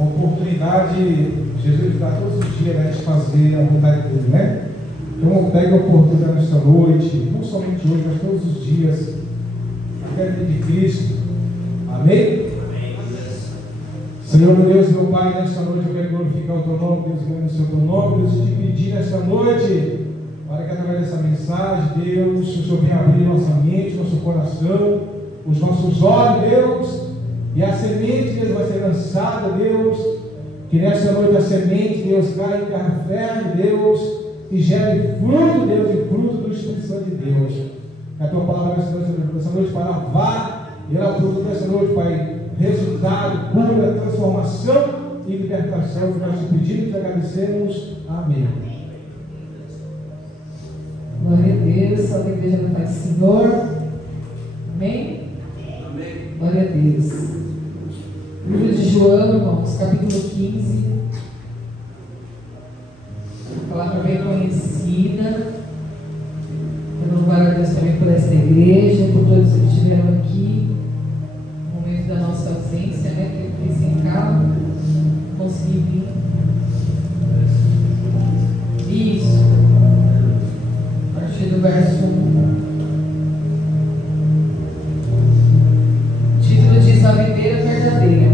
a oportunidade, Jesus dá todos os dias a gente fazer a vontade dele, né? Então pegue a oportunidade nesta noite, não somente hoje, mas todos os dias, a fé de Cristo. Amém? Senhor, meu Deus, meu Pai, nesta noite eu quero glorificar o Teu nome, Deus, agradecer o Teu nome, Deus, te pedir nesta noite, para que através dessa mensagem, Deus, o Senhor venha abrir nossa mente, nosso coração, os nossos olhos, Deus, e a semente, Deus, vai ser lançada, Deus, que nesta noite a semente, Deus, caia em terra fértil, Deus, e gere fruto, Deus, e fruto do Espírito Santo de Deus. Que a Tua palavra nessa noite para lavar, e ela produz nessa noite, Pai, resultado, cura, transformação e libertação, que nós te pedimos e te agradecemos. Amém. Glória a Deus, a igreja da paz do Senhor. Amém? Amém. Glória a Deus. Livro de João, irmãos, capítulo 15. A palavra bem conhecida. Eu louvar a Deus também por esta igreja, por todos que estiveram aqui. No momento da nossa ausência, né? Que eu fiquei sem carro, não consegui vir. Isso. A partir do verso 1. O título diz: A videira verdadeira.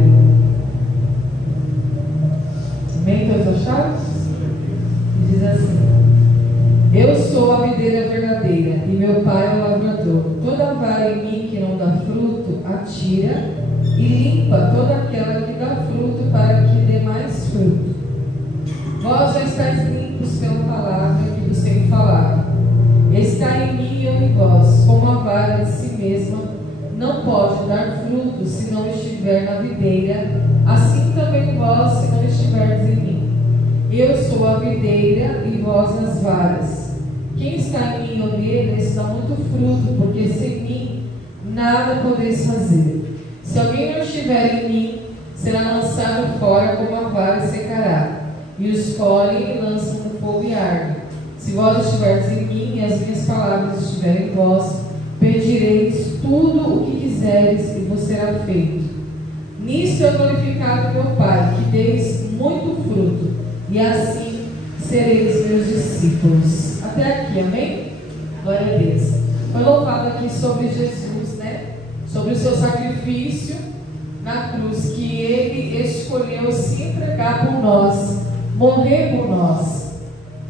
Amém? Todos acharam? Diz assim: Eu sou a videira verdadeira, e meu Pai é o lavrador. Toda vara em mim que não dá fruto, atira, e limpa toda aquela que dá fruto, para que dê mais fruto. Vós já estáis limpos pela palavra que vos tenho falado. Está em mim e eu em vós, como a vara de si mesma não pode dar fruto se não estiver na videira, assim também vós, se não estiverdes em mim. Eu sou a videira e vós as varas. Quem está em mim ou nele, esse dá muito fruto, porque sem mim nada podeis fazer. Se alguém não estiver em mim, será lançado fora como a vara e secará. E os colhem e lançam no fogo e ardem. Se vós estiverdes em mim e as minhas palavras estiverem em vós, pedireis tudo o que quiseres e vos será feito. Nisso é glorificado meu Pai, que deis muito fruto, e assim sereis meus discípulos. Até aqui, amém? Glória a Deus. Foi louvado aqui sobre Jesus, né? Sobre o seu sacrifício na cruz, que Ele escolheu se entregar por nós, morrer por nós.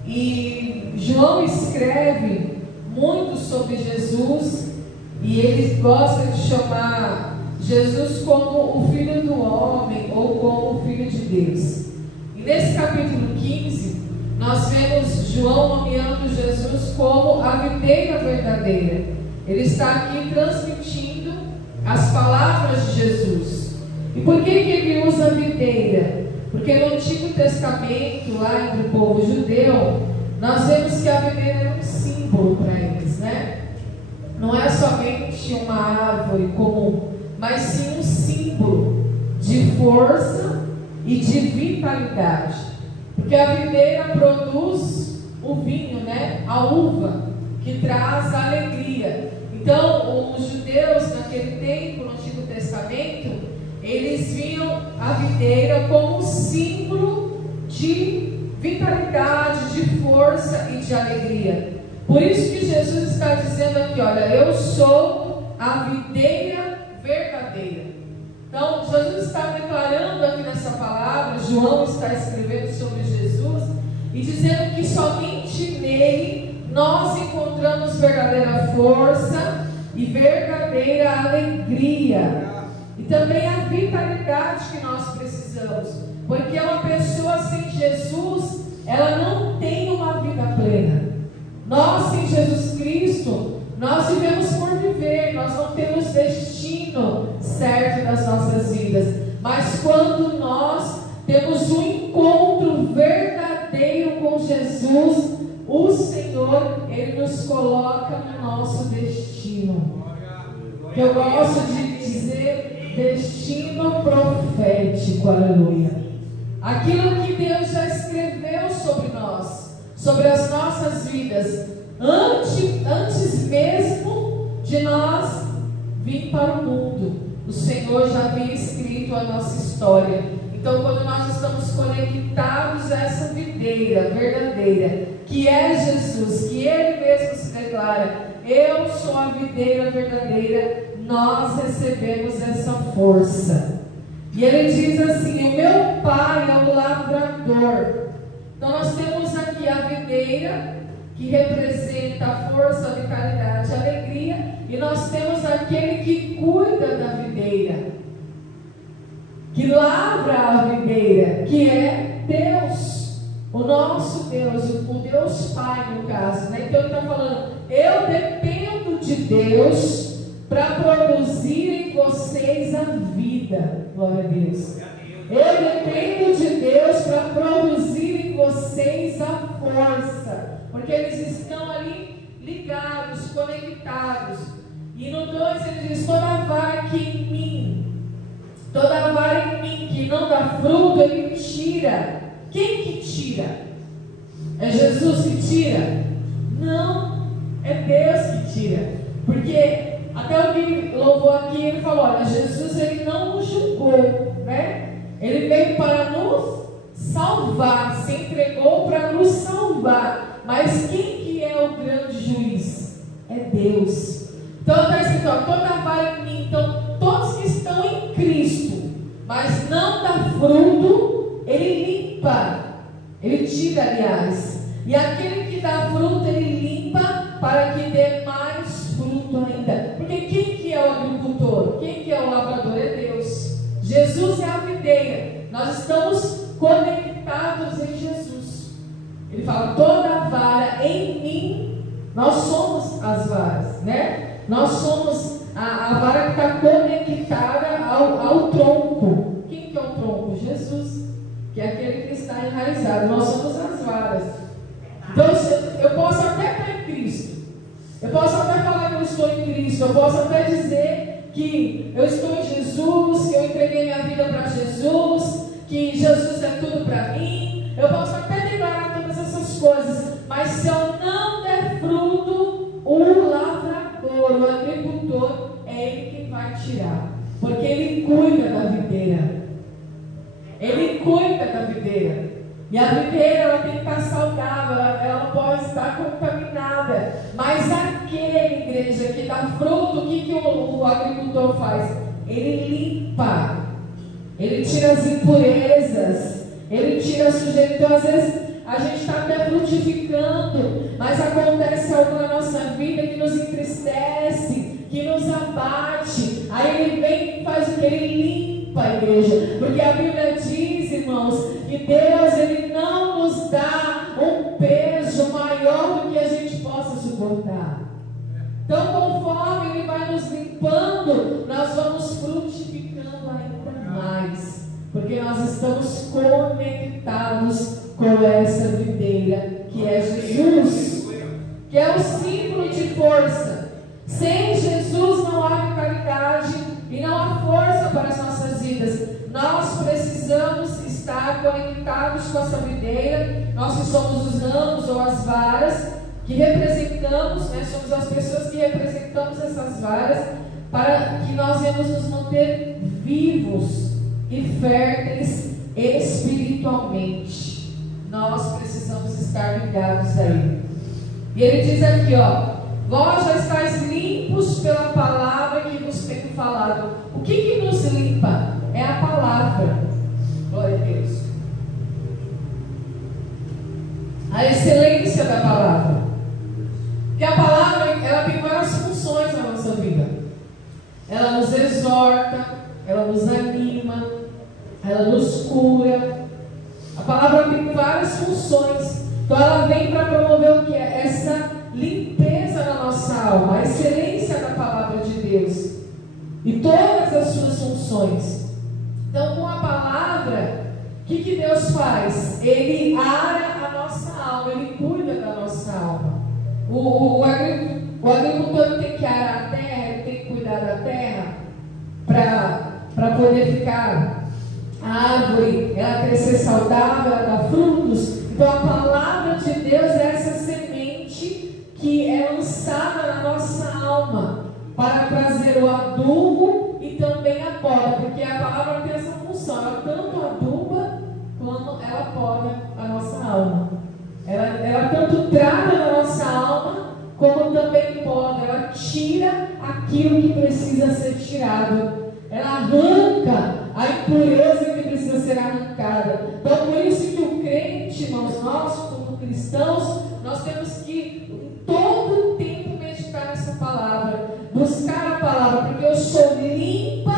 E João escreve muito sobre Jesus, e ele gosta de chamar Jesus como o Filho do Homem, ou como o Filho de Deus. E nesse capítulo 15, nós vemos João nomeando Jesus como a videira verdadeira. Ele está aqui transmitindo as palavras de Jesus. E por que ele usa a videira? Porque no Antigo Testamento, lá entre o povo judeu, nós vemos que a videira era um símbolo para eles, né? Não é somente uma árvore comum, mas sim um símbolo de força e de vitalidade. Porque a videira produz o vinho, né? A uva, que traz alegria. Então, os judeus naquele tempo, no Antigo Testamento, eles viam a videira como símbolo de vitalidade, de força e de alegria. Por isso que Jesus está dizendo aqui, olha, eu sou a videira verdadeira. Então, Jesus está declarando aqui nessa palavra, João está escrevendo sobre Jesus, e dizendo que somente nele nós encontramos verdadeira força e verdadeira alegria. E também a vitalidade que nós precisamos. Porque uma pessoa sem Jesus, ela não tem uma vida plena. Nós, sem Jesus Cristo, nós vivemos por viver. Nós não temos destino certo das nossas vidas. Mas quando nós temos um encontro verdadeiro com Jesus, o Senhor, Ele nos coloca no nosso destino. Que eu gosto de dizer, destino profético, aleluia. Aquilo que Deus já escreveu sobre nós, sobre as nossas vidas, antes mesmo de nós vir para o mundo, o Senhor já havia escrito a nossa história. Então, quando nós estamos conectados a essa videira verdadeira, que é Jesus, que Ele mesmo se declara, eu sou a videira verdadeira, nós recebemos essa força. E Ele diz assim: o meu Pai é o lavrador. Então nós temos aqui a videira, que representa a força, a vitalidade, a alegria, e nós temos aquele que cuida da videira, que lavra a videira, que é Deus, o nosso Deus, o Deus Pai no caso, né? Então ele está falando, eu dependo de Deus para produzir em vocês a vida. Glória a Deus. Eu dependo de Deus para produzir em vocês a força, porque eles estão ali ligados, conectados. E no 2 ele diz, toda vara que em mim, toda vara em mim que não dá fruto, ele tira. Quem que tira? É Jesus que tira? Não, é Deus que tira. Porque até alguém louvou aqui, ele falou, olha, Jesus ele não nos julgou, né? Ele veio para nos salvar, se entregou para nos salvar. Mas quem que é o grande juiz? É Deus. Então está escrito, ó, toda vara em mim. Então todos que estão em Cristo, mas não dá fruto, ele limpa, ele tira, aliás. E aquele que dá fruto, ele limpa para que dê mais fruto ainda. Porque quem que é o agricultor? Quem que é o lavrador? É Deus. Jesus é a videira. Nós estamos conectados em Jesus. Ele fala, toda vara em mim, nós somos as varas, né? Nós somos a vara que está conectada ao tronco. Quem que é o tronco? Jesus, que é aquele que está enraizado. Nós somos as varas. Então eu posso até estar em Cristo, eu posso até falar que eu estou em Cristo, eu posso até dizer que eu estou em Jesus, que eu entreguei minha vida para Jesus, que Jesus é tudo para mim. Eu posso até declarar todas essas coisas, mas se eu não der fruto, o lavrador, o agricultor, é ele que vai tirar, porque ele cuida da videira. Ele cuida da videira. E a videira, ela tem que estar saudável, ela não pode estar contaminada. Mas aquele, igreja, que dá fruto, o que o agricultor faz? Ele limpa, ele tira as impurezas, ele tira a sujeira. Então às vezes a gente está até frutificando, mas acontece algo na nossa vida que nos entristece, que nos abate. Aí ele vem e faz o que? Ele limpa a igreja, porque a Bíblia diz, irmãos, que Deus ele não nos dá um peso maior do que a gente possa suportar. Então, conforme ele vai nos limpando, nós vamos frutificando ainda mais, porque nós estamos conectados com essa videira que é Jesus, que é o símbolo de força. Sem Jesus não há vitalidade e não há força para as nossas vidas. Nós precisamos estar conectados com essa videira. Nós que somos os ramos ou as varas, que representamos, né, somos as pessoas que representamos essas varas, para que nós venhamos nos manter vivos e férteis espiritualmente. Nós precisamos estar ligados a Ele. E Ele diz aqui, ó, vós já estáis limpos pela palavra que vos tenho falado. O que nos limpa? É a palavra. Glória a Deus. A excelência da palavra. Porque a palavra, ela tem várias funções na nossa vida. Ela nos exorta, ela nos anima, ela nos cura. A palavra tem várias funções. Então ela vem para promover o que é essa limpeza na nossa alma, a excelência da palavra de Deus e todas as suas funções. Então, com a palavra, o que Deus faz? Ele ara a nossa alma, ele cuida da nossa alma. O agricultor tem que arar a terra, ele tem que cuidar da terra para poder ficar a árvore, ela crescer saudável, ela dar frutos. Então, a palavra de Deus é essa semente que é lançada na nossa alma para trazer o adubo e também a poda, porque a palavra tem essa função, ela tanto aduba tira aquilo que precisa ser tirado. Ela arranca a impureza que precisa ser arrancada. Então, por isso que o crente, irmãos, nós como cristãos, nós temos que em todo o tempo meditar nessa palavra, buscar a palavra, porque eu sou limpo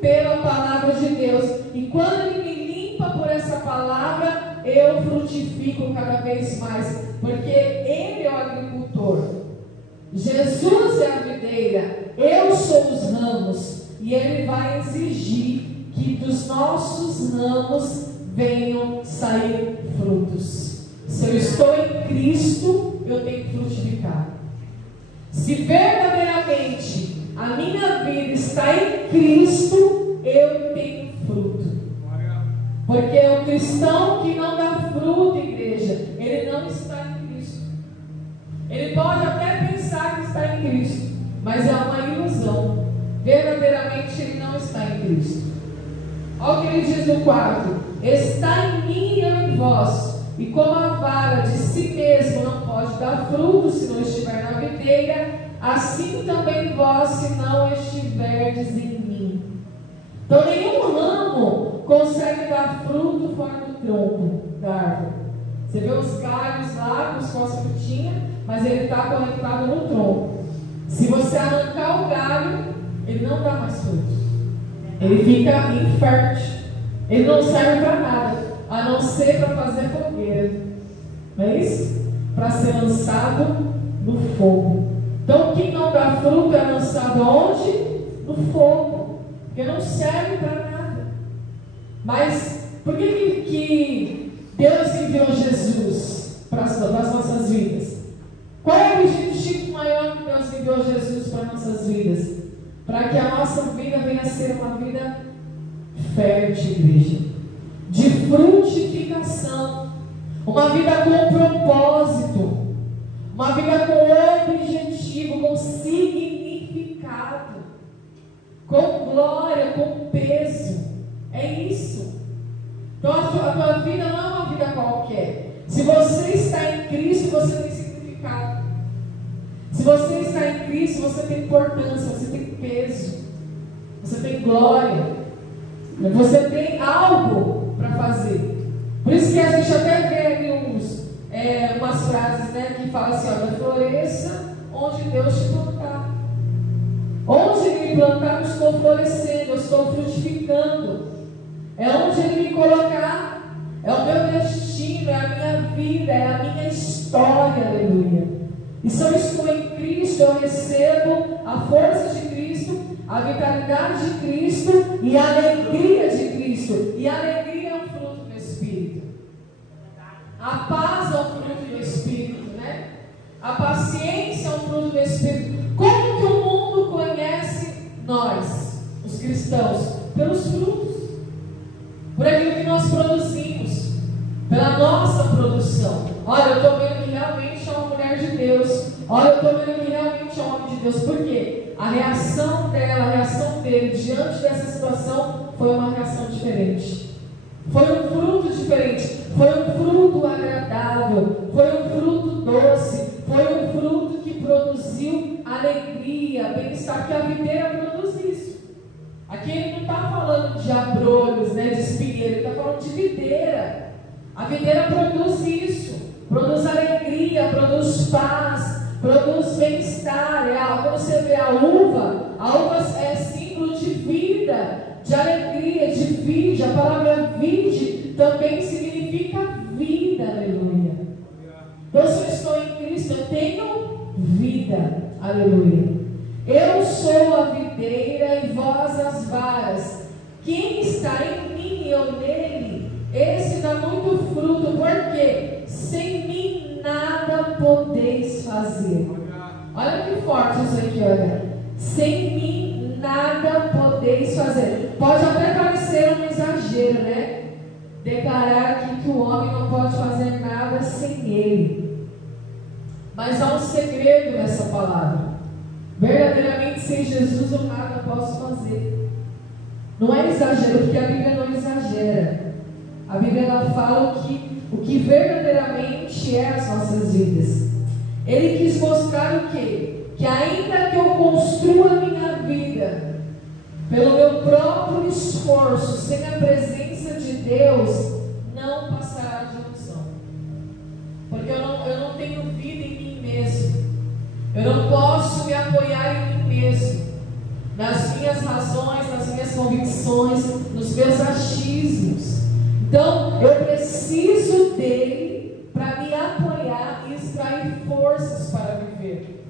pela palavra de Deus. E quando Ele me limpa por essa palavra, eu frutifico cada vez mais, porque Ele é o agricultor, Jesus é a videira, eu sou os ramos, e Ele vai exigir que dos nossos ramos venham sair frutos. Se eu estou em Cristo, eu tenho que frutificar. Se verdadeiramente a minha vida está em Cristo, eu tenho fruto. Porque o cristão que não dá fruto, igreja, ele não está em Cristo. Ele pode até pensar que está em Cristo, mas é uma ilusão. Verdadeiramente ele não está em Cristo. Olha o que ele diz no 4: está em mim e eu em vós. E como a vara de si mesmo não pode dar fruto se não estiver na videira, assim também vós, se não estiverdes em mim. Então nenhum ramo consegue dar fruto fora do tronco da árvore. Você vê os galhos lá com as frutinhas, mas ele está conectado no tronco. Se você arrancar o galho, ele não dá mais fruto. Ele fica infértil. Ele não serve para nada, a não ser para fazer fogueira. Não é isso? Para ser lançado no fogo. Então, quem não dá fruto é lançado onde? No fogo. Porque não serve para nada. Mas, por que Deus enviou Jesus para as nossas vidas? Qual é o objetivo maior que Deus enviou Jesus para as nossas vidas? Para que a nossa vida venha a ser uma vida fértil, igreja, de frutificação, uma vida com propósito, uma vida com objetivo, com significado, com glória, com peso. É isso. Então a tua vida não é uma vida qualquer. Se você está em Cristo, você tem significado. Se você está em Cristo, você tem importância, você tem peso, você tem glória, você tem algo para fazer. Por isso que a gente até vê ali umas frases, né, que falam assim: olha, floresça onde Deus te plantar. Onde Ele me plantar, eu estou florescendo, eu estou frutificando. É onde Ele me colocar, é o meu destino, é a minha vida, é a minha história, aleluia. E se eu estou em Cristo, eu recebo a força de Cristo, a vitalidade de Cristo e a alegria de Cristo. E a alegria é um fruto do Espírito. A paz é um fruto do Espírito, né? A paciência é um fruto do Espírito. Como que o mundo conhece nós, os cristãos? Pelos frutos. Por aquilo que nós produzimos. Pela nossa produção. Olha, eu estou vendo que realmente é uma mulher de Deus. Olha, eu estou vendo que realmente é um homem de Deus. Por quê? A reação dela, a reação dele diante dessa situação foi uma reação diferente. Foi um fruto diferente. Foi um fruto agradável. Foi um fruto doce. Foi um fruto que produziu alegria, bem-estar. Porque a videira produz isso. Aqui ele não está falando de abrolhos, né, de espinheiro. Ele está falando de videira. A videira produz isso, produz alegria, produz paz, produz bem-estar. Quando você vê a uva é símbolo de vida, de alegria, de vide. A palavra vide também significa vida, aleluia. Então, se eu estou em Cristo, eu tenho vida, aleluia. Eu sou a videira e vós as varas. Quem está em mim e eu nele, esse dá muito fruto, porque sem mim nada podeis fazer. Olha que forte isso aqui, olha. Sem mim nada podeis fazer. Pode até parecer um exagero, né? Declarar aqui que o homem não pode fazer nada sem ele. Mas há um segredo nessa palavra. Verdadeiramente, sem Jesus eu nada posso fazer. Não é exagero, porque a Bíblia não exagera. A Bíblia ela fala o que verdadeiramente é as nossas vidas. Ele quis mostrar o quê? que ainda que eu construa a minha vida pelo meu próprio esforço, sem a presença de Deus, não passará de ilusão. Porque eu não tenho vida em mim mesmo. Eu não posso me apoiar em mim mesmo, nas minhas razões, nas minhas convicções, nos meus achismos. Então, eu preciso dele para me apoiar e extrair forças para viver.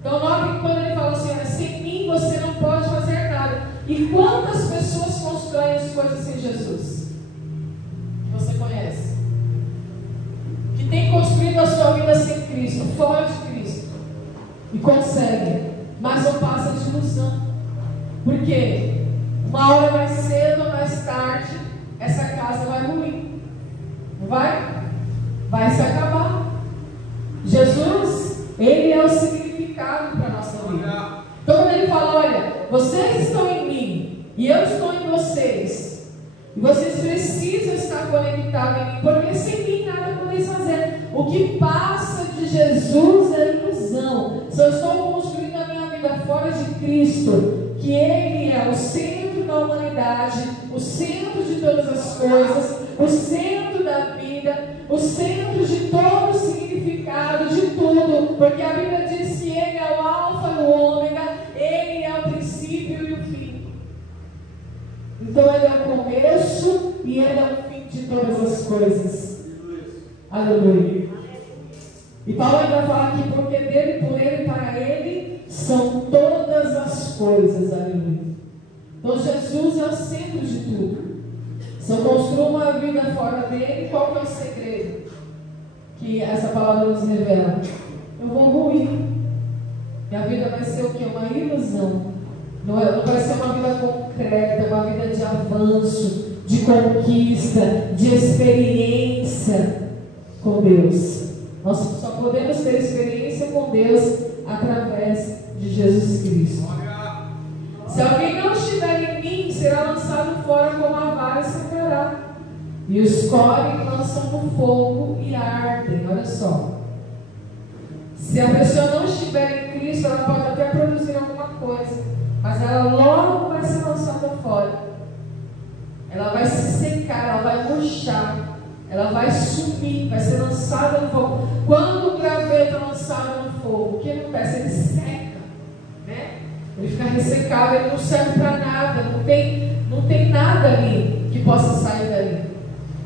Então, note que quando ele fala assim, sem mim você não pode fazer nada. E quantas pessoas constroem as coisas sem Jesus? Você conhece? Que tem construído a sua vida sem Cristo, fora de Cristo. E consegue, mas não passa de ilusão. Por quê? Uma hora mais cedo ou mais tarde, essa casa vai ruir. Não vai? Vai se acabar. Jesus, ele é o significado para a nossa vida. Então quando ele fala, olha, vocês estão em mim e eu estou em vocês, e vocês precisam estar conectados em mim, porque sem mim nada podeis fazer. O que passa de Jesus é ilusão. Se eu estou construindo a minha vida fora de Cristo, que Ele é o centro da humanidade, o centro de todas as coisas, o centro da vida, o centro de todo o significado de tudo, porque a Bíblia diz que Ele é o alfa e o ômega, Ele é o princípio e o fim. Então Ele é o começo e Ele é o fim de todas as coisas. Aleluia. E Paulo ainda fala aqui, porque dele, por ele, para ele, são todas as coisas. Aleluia. Então Jesus é o centro de tudo. Se eu construo uma vida fora dele, qual que é o segredo que essa palavra nos revela? Eu vou ruir. Minha vida vai ser o quê? Uma ilusão. Não vai ser uma vida concreta, uma vida de avanço, de conquista, de experiência com Deus. Nós só podemos ter experiência com Deus através de Jesus Cristo. Se alguém não estiver em mim, será lançado fora como a vara e secará. E os colhem, lançam no fogo e ardem. Olha só. Se a pessoa não estiver em Cristo, ela pode até produzir alguma coisa, mas ela logo vai ser lançada fora. Ela vai se secar, ela vai murchar. Ela vai sumir, vai ser lançada no fogo. Quando o graveto é lançado no fogo, o que acontece? Ele seca, né? Ele fica ressecado, ele não serve para nada, não tem nada ali que possa sair dali.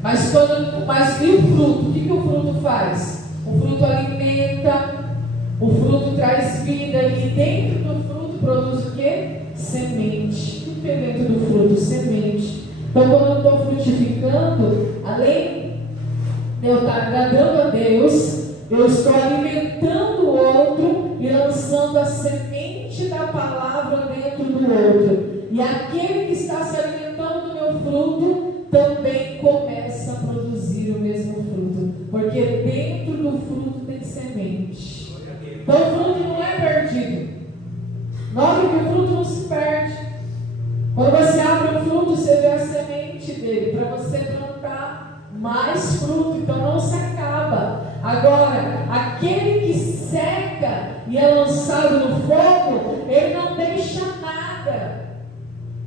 Mas e o fruto? O que o fruto faz? O fruto alimenta, o fruto traz vida, e dentro do fruto produz o quê? Semente. O que tem dentro do fruto? Semente. Então, quando eu estou frutificando, além de eu estar agradando a Deus, eu estou alimentando o outro e lançando a semente da palavra dentro do outro. E aquele que está se alimentando do meu fruto também começa a produzir o mesmo fruto, porque dentro do fruto tem semente. Então o fruto não é perdido. Note que o fruto não se perde. Quando você abre o fruto, você vê a semente dele para você plantar mais fruto, então não se acaba. Agora, aquele que seca e é lançado no fogo, ele não deixa nada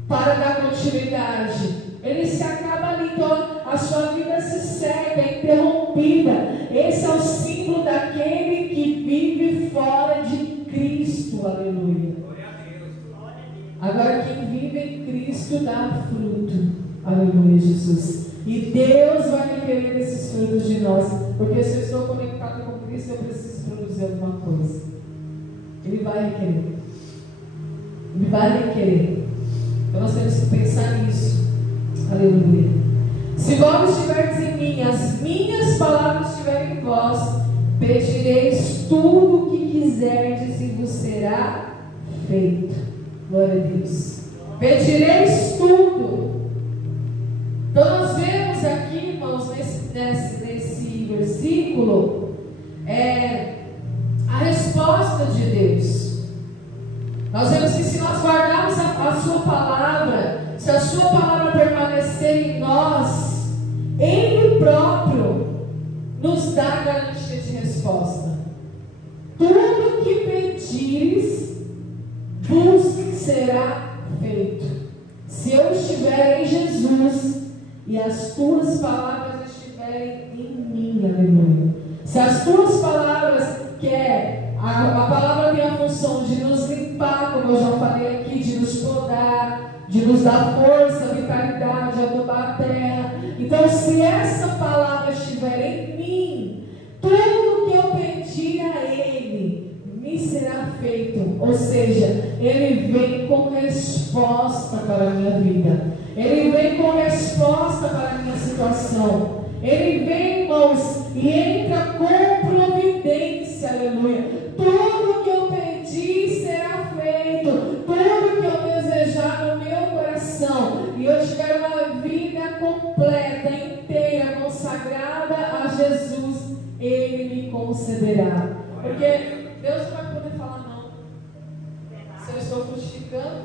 para dar continuidade. Ele se acaba ali, então a sua vida se seca, é interrompida. Esse é o símbolo daquele que vive fora de Cristo. Aleluia. Agora quem vive em Cristo dá fruto. Aleluia, Jesus. E Deus vai requerer esses frutos de nós, porque se eu estou conectado com Cristo, eu preciso produzir alguma coisa. Ele vai requerer. Ele vai requerer. Então nós temos que pensar nisso. Aleluia. Se vós estiverdes em mim, as minhas palavras estiverem em vós, pedireis tudo o que quiserdes e vos será feito. Glória a Deus. Pedireis tudo. Então nós vemos aqui, irmãos, nesse versículo, a resposta de Deus. Nós vemos que se nós guardarmos a sua palavra, se a sua palavra permanecer em nós, Ele próprio nos dá garantia de resposta. Tudo que pedirmos pedires, vos será feito. Se eu estiver em Jesus e as tuas palavras estiverem em mim, aleluia. Se as tuas palavras, que é, a palavra tem a função de nos limpar, como eu já falei aqui, de nos podar, de nos dar força, vitalidade, adubar a terra. Então, se essa palavra estiver em mim, tudo que eu pedir a Ele me será feito. Ou seja, Ele vem com resposta para a minha vida. Ele vem com resposta para a minha situação. Ele vem, irmãos, e entra com providência, aleluia. Tudo que eu pedir será feito. Tudo que eu desejar no meu coração, e eu tiver uma vida completa, inteira, consagrada a Jesus, Ele me concederá. Porque Deus não vai poder falar não. Se eu estou frutificando,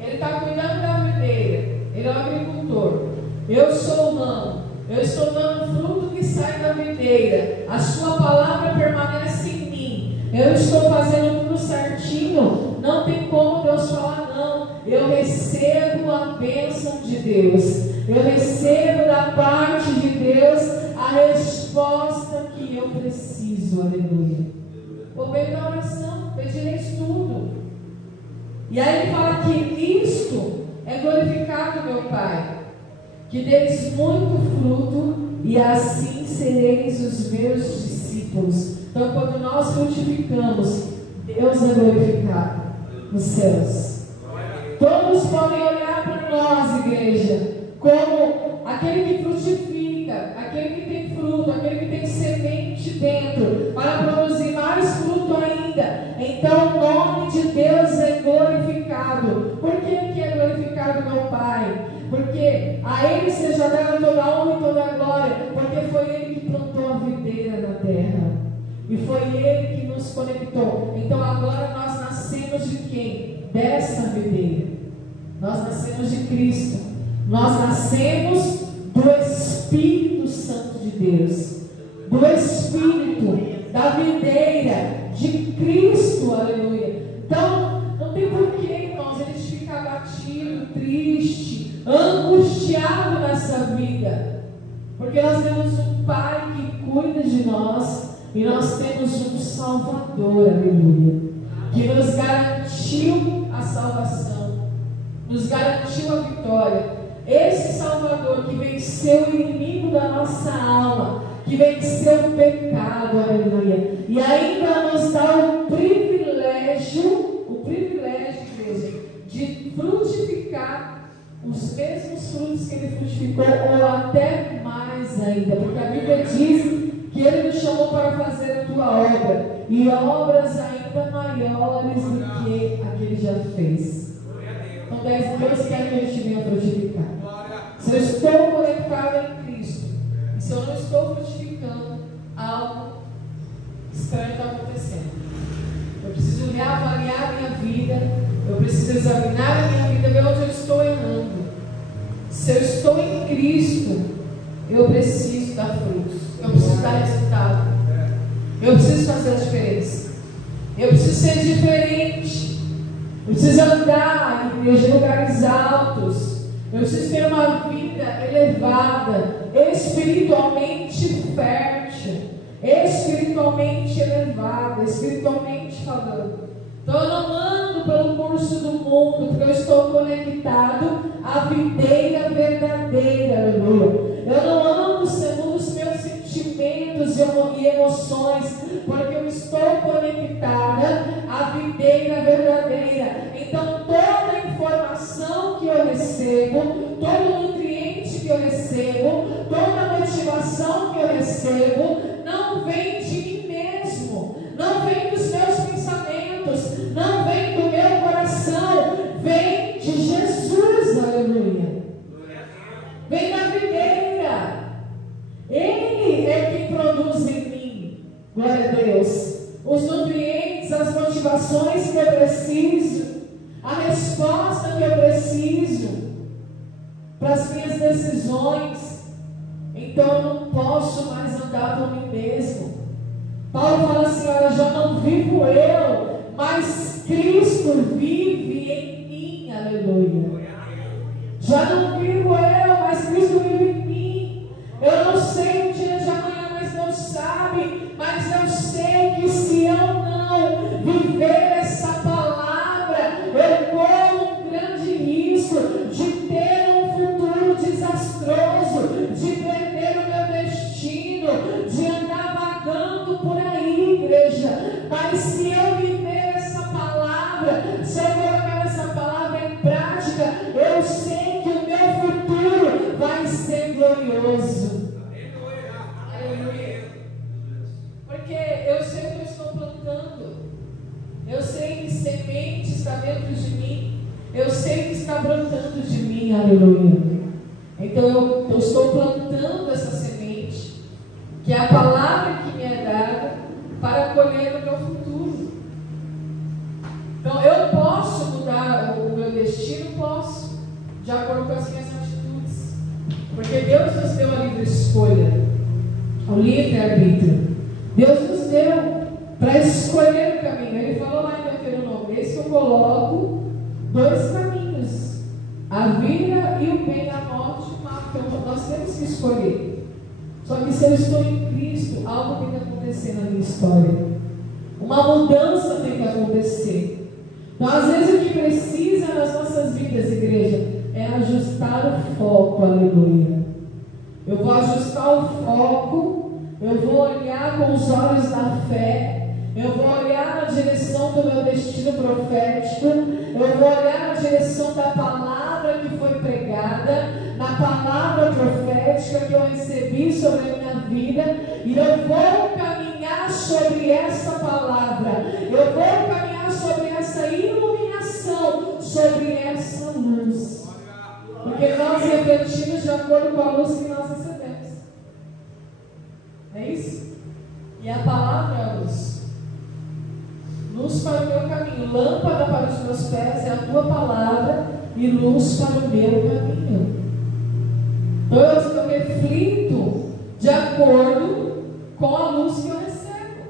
Ele está cuidando da videira. Ele é o agricultor. Eu sou o ramo. Eu estou dando fruto que sai da videira. A sua palavra permanece em mim. Eu estou fazendo tudo certinho. Não tem como Deus falar não. Eu recebo a bênção de Deus. Eu recebo da parte de Deus a resposta que eu preciso. Aleluia. Por meio da oração, pedireis tudo. E aí ele fala que isto é glorificado, meu Pai, que deis muito fruto, e assim sereis os meus discípulos. Então, quando nós frutificamos, Deus é glorificado nos céus. Todos podem olhar para nós, igreja, como aquele que frutifica, aquele que tem fruto, aquele que tem semente dentro, para produzir mais fruto ainda. Então, o nome de Deus é glorificado. Por que é glorificado, meu Pai? Porque a Ele seja dada toda a honra e toda a glória, porque foi Ele que plantou a videira na terra, e foi Ele que nos conectou. Então agora nós nascemos de quem? Dessa videira. Nós nascemos de Cristo. Nós nascemos do Espírito Santo de Deus, do Espírito, da videira de Cristo, aleluia. Então não tem porquê, irmãos, a gente ficar abatido, triste, angustiado nessa vida, porque nós temos um Pai que cuida de nós, e nós temos um Salvador, aleluia, que nos garantiu a salvação, nos garantiu a vitória. Esse Salvador que venceu o inimigo da nossa alma, que venceu o pecado, aleluia, e ainda nos dá o privilégio, igreja, de frutificar os mesmos frutos que Ele frutificou, ou até mais ainda, porque a Bíblia diz que Ele nos chamou para fazer a tua obra, e obras ainda maiores do que a que Ele já fez. Então Deus quer que a gente venha frutificar. Se eu estou conectado em Cristo, e se eu não estou frutificando, algo estranho está acontecendo. Eu preciso reavaliar a minha vida, eu preciso examinar a minha vida, ver onde eu estou errando. Se eu estou em Cristo, eu preciso dar frutos, eu preciso dar resultado, eu preciso fazer a diferença, eu preciso ser diferente, eu preciso andar em lugares altos, eu preciso ter uma vida elevada, espiritualmente fértil, espiritualmente elevada, espiritualmente falando. Então eu não ando pelo curso do mundo, porque eu estou conectado à videira verdadeira, aleluia. Eu não ando segundo os meus sentimentos e emoções, porque eu estou conectada à videira verdadeira. Então toda a informação que eu recebo, todo nutriente que eu recebo, toda a motivação que eu recebo, não vem de mim mesmo, não vem dos meus pensamentos, não vem do meu coração, vem de Jesus, aleluia. Vem da videira. Ele é quem produz em mim, glória a Deus, os nutrientes, as motivações que eu preciso, a resposta que eu preciso para as minhas decisões. Então eu não posso mais andar por mim mesmo. Paulo fala assim: olha, já não vivo eu, mas Cristo vive em mim, aleluia. Já não vivo eu, mas Cristo vive em mim. Eu não sei o dia de amanhã, mas Deus sabe. Mas eu sei que se eu não viver essa palavra, eu corro um grande risco de ter um futuro desastroso, de perder o meu destino, de andar vagando por aí, igreja. Mas se eu viver essa palavra, se eu colocar essa palavra em prática, eu sei que o meu futuro vai ser glorioso. Aleluia. Porque eu sei o que eu estou plantando. Eu sei que semente está dentro de mim. Eu sei que está brotando de mim. Aleluia. Então eu estou plantando essa semente, que é a palavra que me é dada para colher o meu futuro. Então eu posso mudar o meu destino? Posso, de acordo com as minhas atitudes. Porque Deus nos deu a livre escolha, o livre-arbítrio. Deus nos deu para escolher o caminho. Ele falou lá em Deuteronômio: eis que eu coloco dois caminhos, a vida e o bem, a morte e o mal. Então nós temos que escolher. Só que se eu estou em Cristo, algo tem que acontecer na minha história. Uma mudança tem que acontecer. Então às vezes o que precisa nas nossas vidas, igreja, é ajustar o foco. Aleluia. Eu vou ajustar o foco. Eu vou olhar com os olhos da fé. Eu vou olhar na direção do meu destino profético. Eu vou olhar na direção da palavra que foi pregada, na palavra profética que eu recebi sobre a minha vida. E eu vou caminhar sobre essa palavra. Eu vou caminhar sobre essa iluminação, sobre essa luz. Porque nós refletimos de acordo com a luz que nós recebemos. É isso? E a palavra é a luz. Luz para o meu caminho, lâmpada para os meus pés é a tua palavra e luz para o meu caminho. Então eu reflito de acordo com a luz que eu recebo.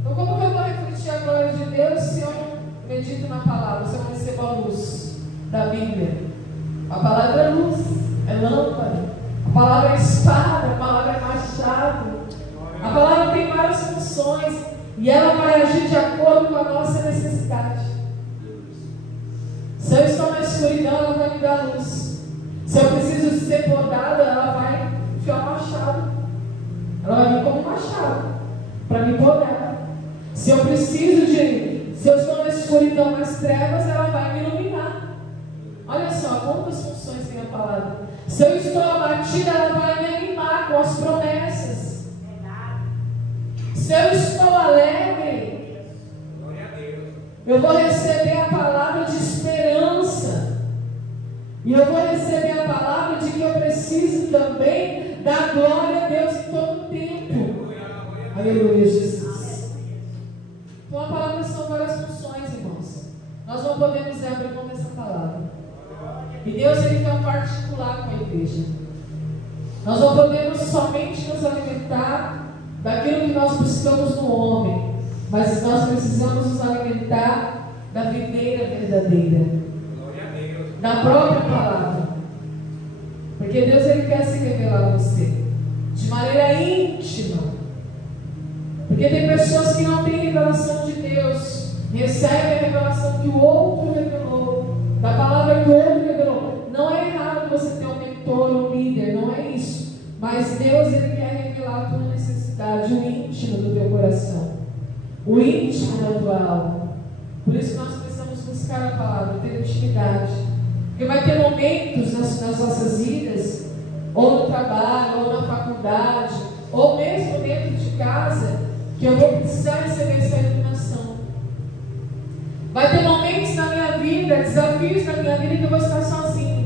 Então como que eu vou refletir a glória de Deus se eu não medito na palavra, se eu não recebo a luz da Bíblia? A palavra é luz, é lâmpada. A palavra é espada, a palavra é machado. A palavra tem várias funções e ela vai agir de acordo com a nossa necessidade. Se eu estou na escuridão, ela vai me dar luz. Se eu preciso ser podada, ela vai enfiar um machado. Ela vai vir como um machado para me podar. Se eu estou na escuridão, nas trevas, ela vai me iluminar. Olha só quantas funções tem a palavra. Se eu estou abatida, ela vai me animar com as promessas. Se eu estou alegre, eu vou receber a palavra de esperança. E eu vou receber a palavra de que eu preciso também dar glória a Deus em todo o tempo. Aleluia, Jesus. Então a palavra são várias funções, irmãos. Nós não podemos abrir mão dessa palavra. E Deus, Ele quer um particular com a igreja. Nós não podemos somente nos alimentar daquilo que nós buscamos no homem, mas nós precisamos nos alimentar da videira verdadeira, da própria palavra. Porque Deus, Ele quer se revelar a você de maneira íntima. Porque tem pessoas que não têm revelação de Deus, recebem a revelação que o outro revelou, da palavra que o outro revelou. Não é errado você ter um mentor, um líder, não é isso. Mas Deus, Ele quer revelar a tua necessidade, o íntimo do teu coração, o íntimo da tua alma. Por isso nós precisamos buscar a palavra, ter intimidade. Porque vai ter momentos nas nossas vidas, ou no trabalho, ou na faculdade, ou mesmo dentro de casa, que eu vou precisar receber essa iluminação. Vai ter momentos na minha vida, desafios na minha vida, que eu vou estar sozinho.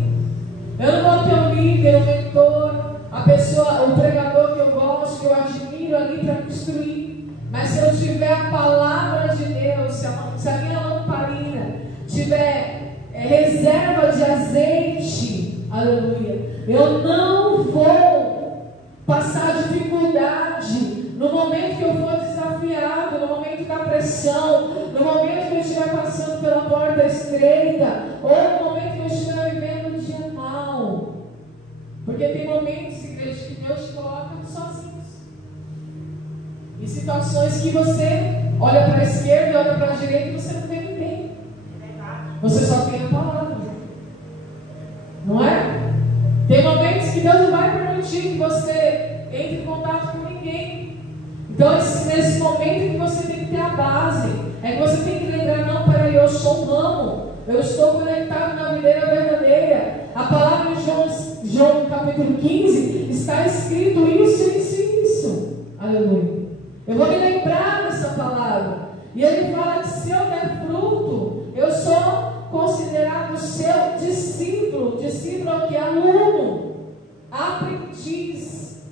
Eu não vou ter um líder, um mentor, a pessoa, o pregador que eu gosto, que eu admiro ali para construir. Mas se eu tiver a palavra de Deus, se a minha lamparina tiver reserva de azeite, aleluia, eu não vou passar dificuldade no momento que eu for desafiado, no momento da pressão pressão, no momento que eu estiver passando pela porta estreita, ou no momento que eu estiver vivendo um dia mal. Porque tem momentos, igreja, que Deus te coloca sozinhos. Em situações que você olha para a esquerda, olha para a direita e você não vê ninguém. Você só tem a palavra. Não é? Tem momentos que Deus não vai permitir que você entre em contato com ninguém. Então, nesse momento que você tem que ter a base, é que você tem que lembrar: não, peraí, eu sou um ramo, eu estou conectado na videira verdadeira. A palavra de João capítulo 15 está escrito isso. Aleluia. Eu vou me lembrar dessa palavra. E ele fala que se eu der fruto, eu sou considerado seu discípulo. Discípulo aqui, aluno, aprendiz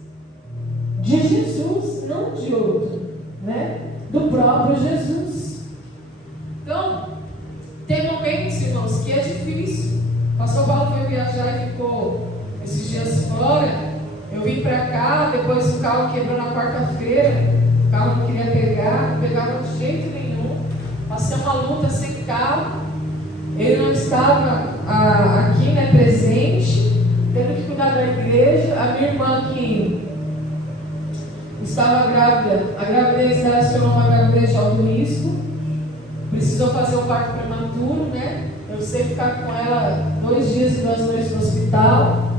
de Jesus, não de outro, né? Do próprio Jesus. Então, tem momentos, irmãos, que é difícil. O pastor Paulo foi viajar e ficou esses dias fora. Eu vim para cá, depois o carro quebrou na quarta-feira. O carro não queria pegar, não pegava de jeito nenhum. Passei uma luta sem carro. Ele não estava aqui, né, presente, tendo que cuidar da igreja. A minha irmã, que estava grávida, a gravidez dela se tornou uma gravidez de alto risco, precisou fazer o parto prematuro, né? Eu sei ficar com ela 2 dias e 2 noites no hospital.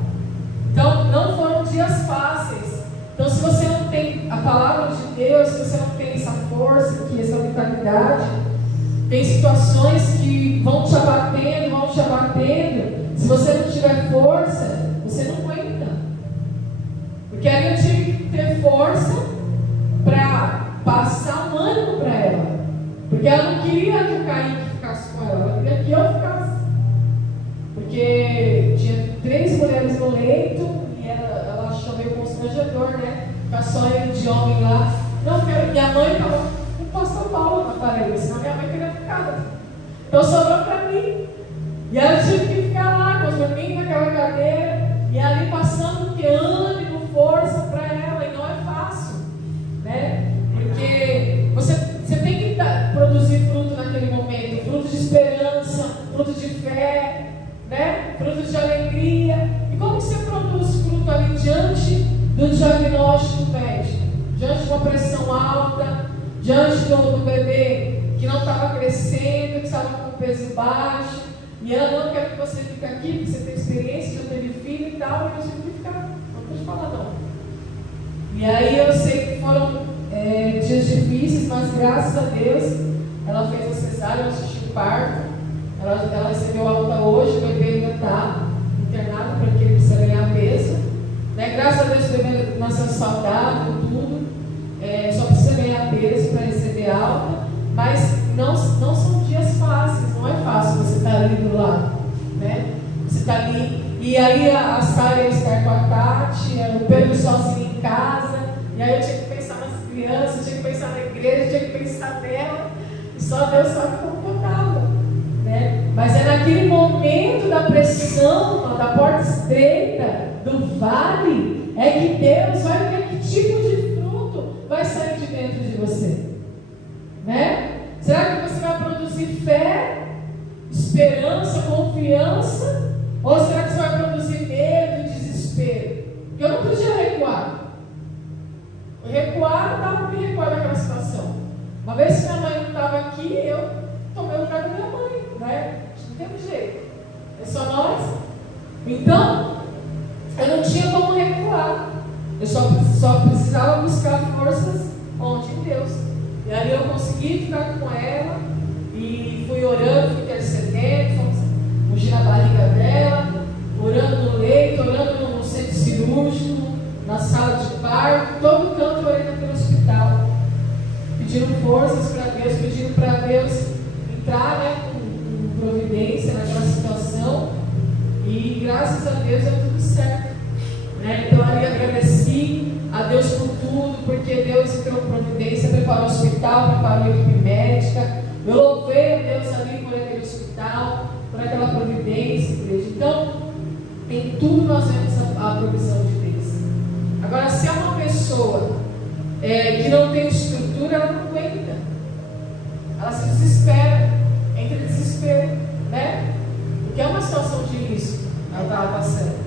Então, não foram dias fáceis. Então, se você não tem a palavra de Deus, se você não tem essa força, essa vitalidade, tem situações que vão te abatendo. Se você não tiver força, você não aguenta. Porque aí eu tive que ter força para passar um ânimo para ela. Porque ela não queria que o Kaique ficasse com ela queria que eu ficasse. Porque tinha 3 mulheres no leito e ela achou meio constrangedor, né? Ficar só ele de homem lá. Não, minha mãe estava com o pastor Paulo na parede, senão minha mãe queria ficar. Então sobrou para mim. E aí eu tive que ficar lá com os meninos naquela cadeira e ali passando ânimo, força para ela, e não é fácil, né? Porque você tem que produzir fruto naquele momento, fruto de esperança, fruto de fé, né? Fruto de alegria. E como que você produz fruto ali diante do diagnóstico médico, diante de uma pressão alta, diante do bebê que não estava crescendo, que estava com peso baixo, e ela: não quer que você fique aqui, porque você tem experiência, já teve filho e tal, e eu tive que ficar, não pude falar não. E aí eu sei que foram dias difíceis, mas graças a Deus ela fez a cesárea, eu assisti o parto, ela recebeu alta hoje, o bebê ainda está internado porque ele precisa ganhar peso, né? Graças a Deus o bebê nasceu saudável, tudo, só precisa ganhar peso para receber alta, mas não são dias fáceis, não é fácil você estar ali do lado, né? Você está ali, e aí a Sara ia estar com a Tati, o Pedro sozinho em casa, e aí eu tinha que pensar nas crianças, eu tinha que pensar na igreja, eu tinha que pensar nela, e só Deus sabe como eu estava, né? Mas é naquele momento da pressão, da porta estreita, do vale, é que Deus vai ver que tipo de fruto vai sair de dentro de você, né? Será que você vai produzir fé, esperança, confiança? Ou será que você vai produzir medo e desespero? Porque eu não podia recuar. Recuar, não dava para me recuar daquela situação. Uma vez que minha mãe não estava aqui, eu tomei o lugar da minha mãe, né? Não teve jeito. É só nós. Então, eu não tinha como recuar. Eu só precisava buscar forças onde? Em Deus. E ali eu consegui ficar com ela e fui orando, fui intercedendo, fomos ungir a barriga dela, orando no leito, orando no centro cirúrgico, na sala de parto, todo canto eu orei naquele hospital, pedindo forças para Deus, pedindo para Deus entrar, né, com providência naquela situação, e graças a Deus deu tudo certo, né? Então ali agradeci a Deus por tudo, porque Deus entrou com providência, preparou o hospital, preparou a equipe médica. Eu louvei a Deus ali por aquele hospital, por aquela providência, igreja. Então, em tudo nós vemos a provisão de Deus. Agora, se é uma pessoa que não tem estrutura, ela não aguenta. ela se desespera, entra em desespero, né? Porque é uma situação de risco, ela estava passando.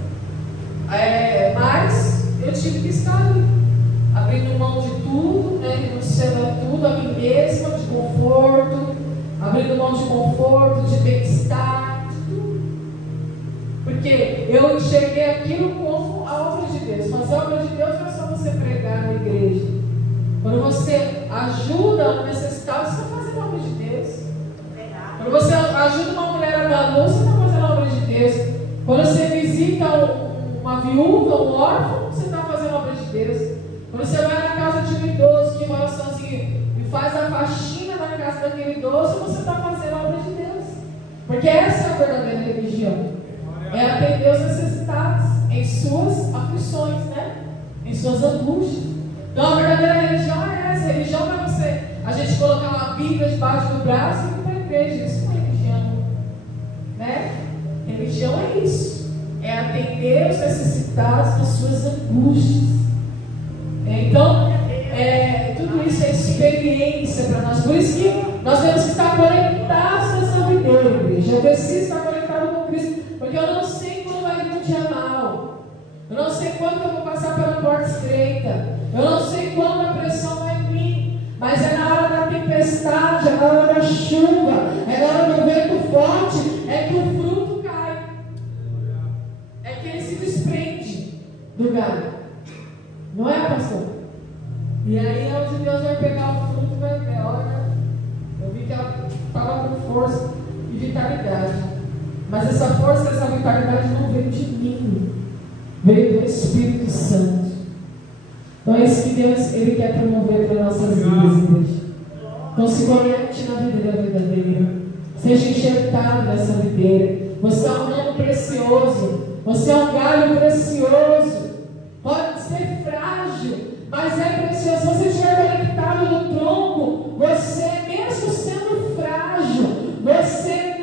Mas eu tive que estar ali, abrindo mão de tudo, né? Renunciando a tudo, a mim mesma, de conforto, abrindo mão de conforto, de bem-estar, de tudo. Porque eu enxerguei aquilo como a obra de Deus. Mas a obra de Deus não é só você pregar na igreja. Quando você ajuda o necessitado, você está fazendo a obra de Deus. Quando você ajuda uma mulher a dar luz, você está fazendo a obra de Deus. Quando você visita uma viúva, um órfão, você está fazendo a obra de Deus. Quando você vai na casa de um idoso que mora sozinho e faz a faxina na casa daquele idoso, você está fazendo a obra de Deus. Porque essa é a verdadeira religião. É atender os necessitados em suas aflições, né? Em suas angústias. Então a verdadeira religião é essa. A religião não é você, a gente colocar uma Bíblia debaixo do braço e ir para a igreja. Isso não é religião, né? Religião é isso. É atender os necessitados nas suas angústias. Então, tudo isso é experiência para nós. Por isso que nós temos que estar conectados nessa videira, igreja. Eu preciso estar conectado com Cristo. Porque eu não sei quando vai vir um dia mal. Eu não sei quando eu vou passar pela porta estreita. Eu não sei quando a pressão vai vir. Mas é na hora da tempestade, é na hora da chuva, é na hora do vento forte, é que o fruto cai. É que ele se desprende do galho. Não é, pastor? E aí é onde Deus vai pegar o fruto e vai ver. Olha, eu vi que ela estava com força e vitalidade. Mas essa força, essa vitalidade não veio de mim, veio do Espírito Santo. Então é isso que Deus Ele quer promover para nossas vidas, igreja. Então se conecte na videira verdadeira, seja enxertado nessa videira. Você é um ramo precioso, você é um galho precioso. Pode ser frágil, mas é precioso. Se você estiver conectado no tronco, você, mesmo sendo frágil, você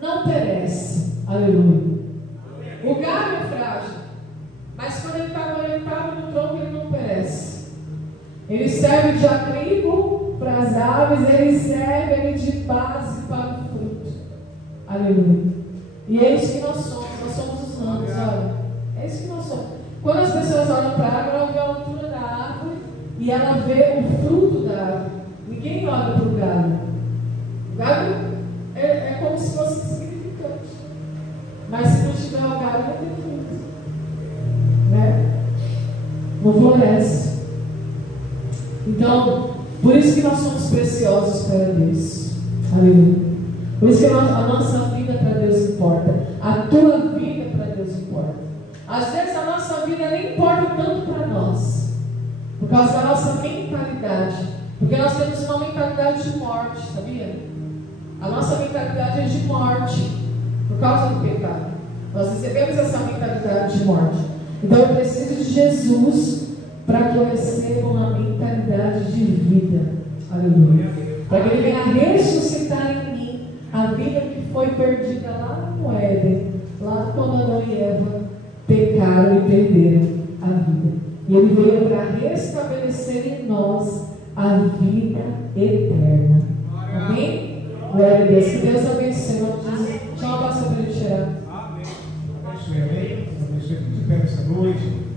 não perece. Aleluia. O galho é frágil, mas quando ele está conectado no tronco, ele não perece. Ele serve de abrigo para as aves, ele serve de base para o fruto. Aleluia. E é isso que nós somos os ramos, olha. É isso que nós somos. Quando as pessoas olham para a árvore, ela vê a altura da árvore e ela vê o fruto da árvore. Ninguém olha para o galho. O galho é como se fosse insignificante. Mas se não tiver o galho, não tem fruto. Né? Não floresce. Então, por isso que nós somos preciosos para Deus. Aleluia. Por isso que a nossa vida para Deus importa. A tua vida para Deus importa. Às vezes a nossa vida nem importa tanto para nós, por causa da nossa mentalidade. Porque nós temos uma mentalidade de morte, sabia? A nossa mentalidade é de morte, por causa do pecado. Nós recebemos essa mentalidade de morte. Então eu preciso de Jesus para que eu receba uma mentalidade de vida. Aleluia. Para que Ele venha ressuscitar em mim a vida que foi perdida lá no Éden, lá quando Adão e Eva pecaram e perderam a vida. E Ele veio para restabelecer em nós a vida eterna. Amém? Glória a Deus. Que Deus abençoe. Tchau, pastor, para ele tirar. Amém. Abençoe, amém. Abençoe tudo de pé nessa noite.